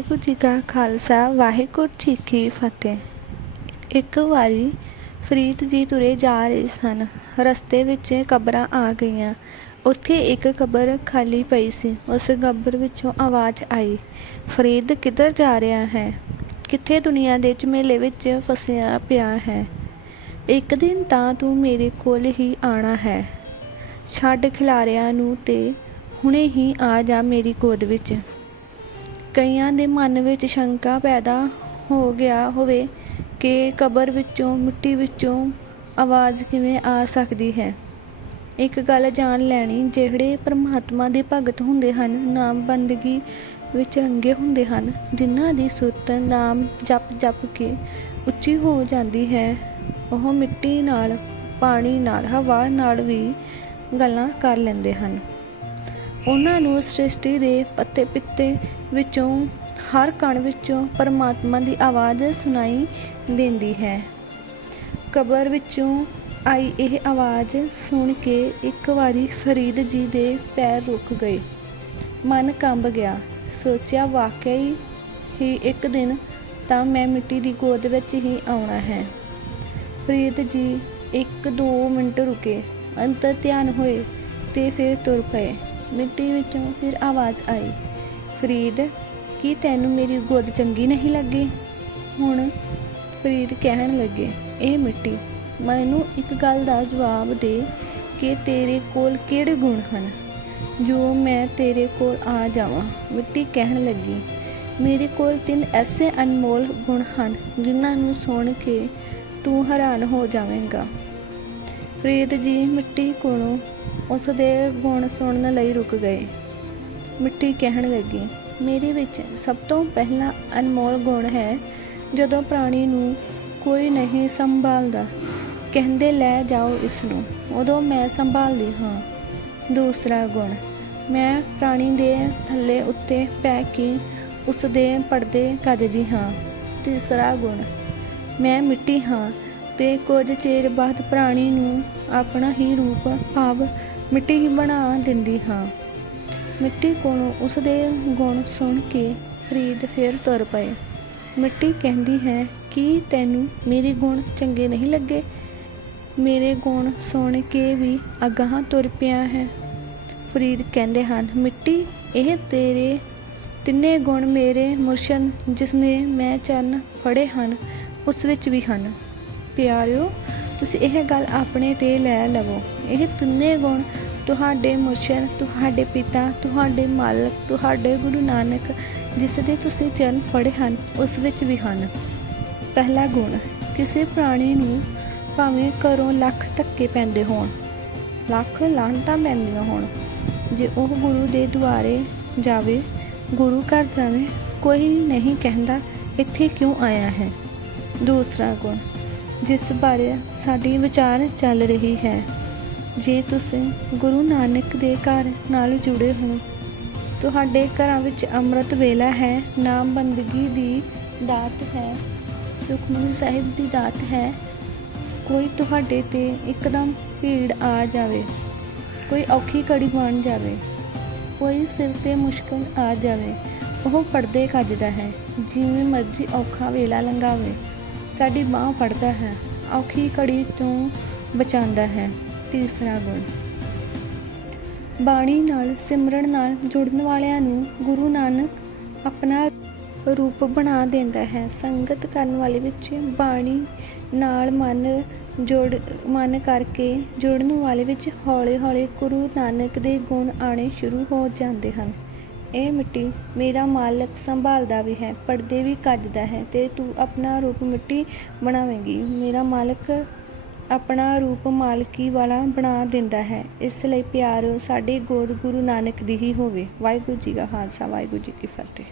ਵਾਹਿਗੁਰੂ ਜੀ ਕਾ ਖਾਲਸਾ, ਵਾਹਿਗੁਰੂ ਜੀ ਕੀ ਫਤਿਹ। ਇੱਕ ਵਾਰੀ ਫਰੀਦ ਜੀ ਤੁਰੇ ਜਾ ਰਹੇ ਸਨ। ਰਸਤੇ ਵਿੱਚ ਕਬਰਾਂ ਆ ਗਈਆਂ। ਉੱਥੇ ਇੱਕ ਕਬਰ ਖਾਲੀ ਪਈ ਸੀ। ਉਸ ਕਬਰ ਵਿੱਚੋਂ ਆਵਾਜ਼ ਆਈ, ਫਰੀਦ, ਕਿੱਧਰ ਜਾ ਰਿਹਾ ਹੈ? ਕਿੱਥੇ ਦੁਨੀਆ ਦੇ ਝਮੇਲੇ ਵਿੱਚ ਫਸਿਆ ਪਿਆ ਹੈ? ਇੱਕ ਦਿਨ ਤਾਂ ਤੂੰ ਮੇਰੇ ਕੋਲ ਹੀ ਆਣਾ ਹੈ। ਛੱਡ ਖਿਲਾਰਿਆਂ ਨੂੰ ਤੇ ਹੁਣੇ ਹੀ ਆ ਜਾ ਮੇਰੀ ਗੋਦ ਵਿੱਚ। ਕਈਆਂ ਦੇ ਮਨ ਵਿੱਚ ਸ਼ੰਕਾ ਪੈਦਾ ਹੋ ਗਿਆ ਹੋਵੇ ਕਿ ਕਬਰ ਵਿੱਚੋਂ, ਮਿੱਟੀ ਵਿੱਚੋਂ ਆਵਾਜ਼ ਕਿਵੇਂ ਆ ਸਕਦੀ ਹੈ। ਇੱਕ ਗੱਲ ਜਾਣ ਲੈਣੀ, ਜਿਹੜੇ ਪਰਮਾਤਮਾ ਦੇ ਭਗਤ ਹੁੰਦੇ ਹਨ, ਨਾਮ ਬੰਦਗੀ ਵਿੱਚ ਰੰਗੇ ਹੁੰਦੇ ਹਨ, ਜਿਨ੍ਹਾਂ ਦੀ ਸੁਰਤ ਨਾਮ ਜਪ ਜਪ ਕੇ ਉੱਚੀ ਹੋ ਜਾਂਦੀ ਹੈ, ਉਹ ਮਿੱਟੀ ਨਾਲ, ਪਾਣੀ ਨਾਲ, ਹਵਾ ਨਾਲ ਵੀ ਗੱਲਾਂ ਕਰ ਲੈਂਦੇ ਹਨ। ਉਹਨਾਂ ਨੂੰ ਸ੍ਰਿਸ਼ਟੀ ਦੇ ਪੱਤੇ ਪਿੱਤੇ ਵਿੱਚੋਂ, ਹਰ ਕਣ ਵਿੱਚੋਂ ਪਰਮਾਤਮਾ ਦੀ ਆਵਾਜ਼ ਸੁਣਾਈ ਦਿੰਦੀ ਹੈ। ਕਬਰ ਵਿੱਚੋਂ ਆਈ ਇਹ ਆਵਾਜ਼ ਸੁਣ ਕੇ ਇੱਕ ਵਾਰੀ ਫਰੀਦ ਜੀ ਦੇ ਪੈਰ ਰੁਕ ਗਏ। ਮਨ ਕੰਬ ਗਿਆ। ਸੋਚਿਆ, ਵਾਕਈ ਹੀ ਇੱਕ ਦਿਨ ਤਾਂ ਮੈਂ ਮਿੱਟੀ ਦੀ ਗੋਦ ਵਿੱਚ ਹੀ ਆਉਣਾ ਹੈ। ਫਰੀਦ ਜੀ ਇੱਕ ਦੋ ਮਿੰਟ ਰੁਕੇ। ਅੰਤਰ ਧਿਆਨ ਹੋਏ ਤੇ ਫਿਰ ਤੁਰ ਪਏ। ਮਿੱਟੀ ਵਿੱਚੋਂ ਫਿਰ ਆਵਾਜ਼ ਆਈ, ਫਰੀਦ, ਕੀ ਤੈਨੂੰ ਮੇਰੀ ਗੋਦ ਚੰਗੀ ਨਹੀਂ ਲੱਗੀ? ਹੁਣ ਫਰੀਦ ਕਹਿਣ ਲੱਗੇ, ਇਹ ਮਿੱਟੀ, ਮੈਨੂੰ ਇੱਕ ਗੱਲ ਦਾ ਜਵਾਬ ਦੇ ਕਿ ਤੇਰੇ ਕੋਲ ਕਿਹੜੇ ਗੁਣ ਹਨ? ਜੋ ਮੈਂ ਤੇਰੇ ਕੋਲ ਆ ਜਾਵਾਂ। ਮਿੱਟੀ ਕਹਿਣ ਲੱਗੀ, ਮੇਰੇ ਕੋਲ ਤਿੰਨ ਐਸੇ ਅਨਮੋਲ ਗੁਣ ਹਨ, ਜਿਨ੍ਹਾਂ ਨੂੰ ਸੁਣ ਕੇ ਤੂੰ ਹੈਰਾਨ ਹੋ ਜਾਵੇਂਗਾ। ਫਰੀਦ ਜੀ ਮਿੱਟੀ ਕੋਲੋਂ ਉਸ ਦੇ ਗੁਣ ਸੁਣਨ ਲਈ ਰੁਕ ਗਏ। ਮਿੱਟੀ ਕਹਿਣ ਲੱਗੀ, ਮੇਰੇ ਵਿੱਚ ਸਭ ਤੋਂ ਪਹਿਲਾ ਅਨਮੋਲ ਗੁਣ ਹੈ ਜਦੋਂ ਪ੍ਰਾਣੀ ਨੂੰ ਕੋਈ ਨਹੀਂ ਸੰਭਾਲਦਾ। ਕਹਿੰਦੇ, ਲੈ ਜਾਓ ਇਸ ਨੂੰ ਉਦੋਂ ਮੈਂ ਸੰਭਾਲਦੀ ਹਾਂ। ਦੂਸਰਾ ਗੁਣ, ਮੈਂ ਪ੍ਰਾਣੀ ਦੇ ਥੱਲੇ ਉੱਤੇ ਪੈ ਕੇ ਉਸ ਦੇ ਪਰਦੇ ਕੱਜਦੀ ਹਾਂ। ਤੀਸਰਾ ਗੁਣ, ਮੈਂ ਮਿੱਟੀ ਹਾਂ ਤੇ ਕੁਝ ਚਿਰ ਬਾਅਦ ਪ੍ਰਾਣੀ ਨੂੰ ਆਪਣਾ ਹੀ ਰੂਪ ਭਾਵ ਮਿੱਟੀ ਹੀ ਬਣਾ ਦਿੰਦੀ ਹਾਂ। ਮਿੱਟੀ ਕੋਲੋਂ ਉਸ ਦੇ ਗੁਣ ਸੁਣ ਕੇ ਫਰੀਦ ਫਿਰ ਤੁਰ ਪਏ। ਮਿੱਟੀ ਕਹਿੰਦੀ ਹੈ, ਕਿ ਤੈਨੂੰ ਮੇਰੇ ਗੁਣ ਚੰਗੇ ਨਹੀਂ ਲੱਗੇ? ਮੇਰੇ ਗੁਣ ਸੁਣ ਕੇ ਵੀ ਅਗਾਹ ਤੁਰ ਪਿਆ ਹੈ। ਫਰੀਦ ਕਹਿੰਦੇ ਹਨ, ਮਿੱਟੀ, ਇਹ ਤੇਰੇ ਤਿੰਨੇ ਗੁਣ ਮੇਰੇ ਮੁਰਸ਼ਨ ਜਿਸ ਨੇ ਮੈਂ ਚਰਨ ਫੜੇ ਹਨ, ਉਸ ਵਿੱਚ ਵੀ ਹਨ। ਪਿਆਰਿਓ, ਤੁਸੀਂ ਇਹ ਗੱਲ ਆਪਣੇ ਤੇ ਲੈ ਲਵੋ। ਇਹ ਤਿੰਨੇ ਗੁਣ ਤੁਹਾਡੇ ਮੁਰਸ਼ਦ, ਤੁਹਾਡੇ ਪਿਤਾ, ਤੁਹਾਡੇ ਮਾਲਕ, ਤੁਹਾਡੇ ਗੁਰੂ ਨਾਨਕ, ਜਿਸ ਦੇ ਤੁਸੀਂ ਚਰਨ ਫੜੇ ਹਨ, ਉਸ ਵਿੱਚ ਵੀ ਹਨ। ਪਹਿਲਾ ਗੁਣ, ਕਿਸੇ ਪ੍ਰਾਣੀ ਨੂੰ ਭਾਵੇਂ ਘਰੋਂ ਲੱਖ ਧੱਕੇ ਪੈਂਦੇ ਹੋਣ, ਲੱਖ ਲਾਂਟਾਂ ਪੈਂਦੀਆਂ ਹੋਣ, ਜੇ ਉਹ ਗੁਰੂ ਦੇ ਦੁਆਰੇ ਜਾਵੇ, ਗੁਰੂ ਘਰ ਜਾਵੇ, ਕੋਈ ਨਹੀਂ ਕਹਿੰਦਾ, ਇੱਥੇ ਕਿਉਂ ਆਇਆ ਹੈ? ਦੂਸਰਾ ਗੁਣ ਜਿਸ ਬਾਰੇ ਸਾਡੀ ਵਿਚਾਰ ਚੱਲ ਰਹੀ ਹੈ। ਜੇ ਤੁਸੀਂ ਗੁਰੂ ਨਾਨਕ ਦੇ ਘਰ ਨਾਲ ਜੁੜੇ ਹੋ, ਤੁਹਾਡੇ ਘਰਾਂ ਵਿੱਚ ਅੰਮ੍ਰਿਤ ਵੇਲਾ ਹੈ ਨਾਮ ਬੰਦਗੀ ਦੀ ਦਾਤ ਹੈ, ਸੁਖਮਨੀ ਸਾਹਿਬ ਦੀ ਦਾਤ ਹੈ, ਕੋਈ ਤੁਹਾਡੇ ਤੇ ਇੱਕਦਮ ਭੀੜ ਆ ਜਾਵੇ, ਕੋਈ ਔਖੀ ਘੜੀ ਬਣ ਜਾਵੇ, ਕੋਈ ਸਿਰ ਤੇ ਮੁਸ਼ਕਲ ਆ ਜਾਵੇ, ਉਹ ਪਰਦੇ ਕੱਜਦਾ ਹੈ, ਜਿਵੇਂ ਮਰਜ਼ੀ ਔਖਾ ਵੇਲਾ ਲੰਘਾਵੇ। ਸਾਡੀ ਬਾਹ ਫੜਦਾ ਹੈ, ਔਖੀ ਘੜੀ ਤੋਂ ਬਚਾਉਂਦਾ ਹੈ। ਤੀਸਰਾ ਗੁਣ। ਬਾਣੀ ਨਾਲ ਸਿਮਰਨ ਨਾਲ ਜੁੜਨ ਵਾਲਿਆਂ ਨੂੰ ਗੁਰੂ ਨਾਨਕ ਆਪਣਾ ਰੂਪ ਬਣਾ ਦਿੰਦਾ ਹੈ। ਸੰਗਤ ਕਰਨ ਵਾਲੇ ਵਿੱਚ ਬਾਣੀ ਨਾਲ ਮਨ ਜੋੜ, ਮਨ ਕਰਕੇ ਜੁੜਨ ਵਾਲੇ ਵਿੱਚ ਹੌਲੇ-ਹੌਲੇ ਗੁਰੂ ਨਾਨਕ ਦੇ ਗੁਣ ਆਣੇ ਸ਼ੁਰੂ ਹੋ ਜਾਂਦੇ ਹਨ। ਇਹ ਮਿੱਟੀ ਮੇਰਾ ਮਾਲਕ ਸੰਭਾਲਦਾ ਵੀ ਹੈ, ਪਰਦੇ ਵੀ ਕੱਜਦਾ ਹੈ ਤੇ ਤੂੰ ਆਪਣਾ ਰੂਪ ਮਿੱਟੀ ਬਣਾਵੇਂਗੀ। ਮੇਰਾ ਮਾਲਕ ਆਪਣਾ ਰੂਪ ਮਾਲਕੀ ਵਾਲਾ ਬਣਾ ਦਿੰਦਾ ਹੈ, ਇਸ ਲਈ ਪਿਆਰੋ ਸਾਡੇ ਗੋਦ ਗੁਰੂ ਨਾਨਕ ਦੀ ਹੀ ਹੋਵੇ। ਵਾਹਿਗੁਰੂ ਜੀ ਕਾ ਖਾਲਸਾ, ਵਾਹਿਗੁਰੂ ਜੀ ਕੀ ਫਤਿਹ।